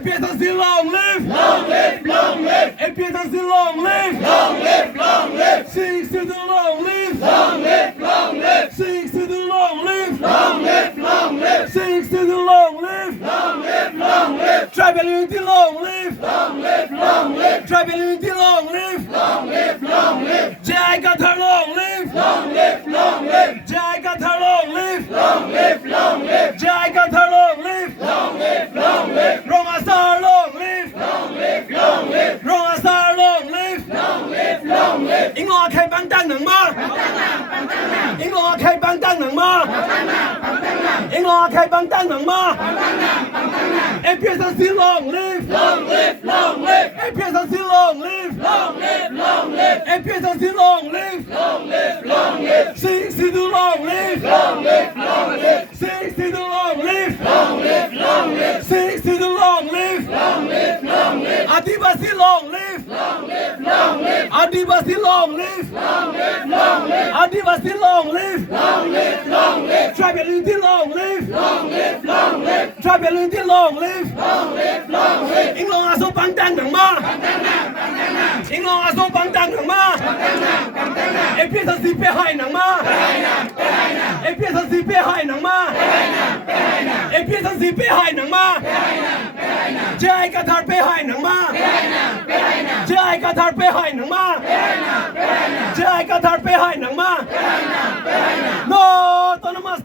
Empieza así, long live. Long live, long live. Empieza así, long live. Long live, long live. Sing to the long live. Long live, long live. Sing to the long live. Long live, long live. Sing to the long live. Long live, long live. Tribal unity, long live. Long live, long live. Tribal unity, long live. Long live, long live. Jai Gathar, long live. Long live, long live. Jai Gathar, long live. Long live, long live. Jai Gathar, long live. Long live, long live. Rong Asar, long live. Long live, long live. Rong Asar, long live. Long live, long live. 英我开邦当能吗？英我开邦当能吗？英我开邦当能吗？Empieza así, long live. Long live, long live. Empieza así, long live. Long live, long live. Empieza así, long live. Long live, long live. Sing to the long live. Long live, long live. Sing to the long live. Long live, long live. Sing to the long live. Long live, long live. Adivasi long live. Long live, long live. Adivasi long live. Long live, long live. Adivasi long live. Long live, long live. Tribal unity long live. Long live, long live. Tribal unity long live. Long live, long live. 英龙阿松邦当能吗？英龙阿松邦当能吗？Empieza así 被害能吗？Empieza así 被害能吗？Empieza así 被害能吗？Jai Gathar 被害能吗？Jai Gathar 被害能吗？Jai Gathar 被害能吗？No， 多那么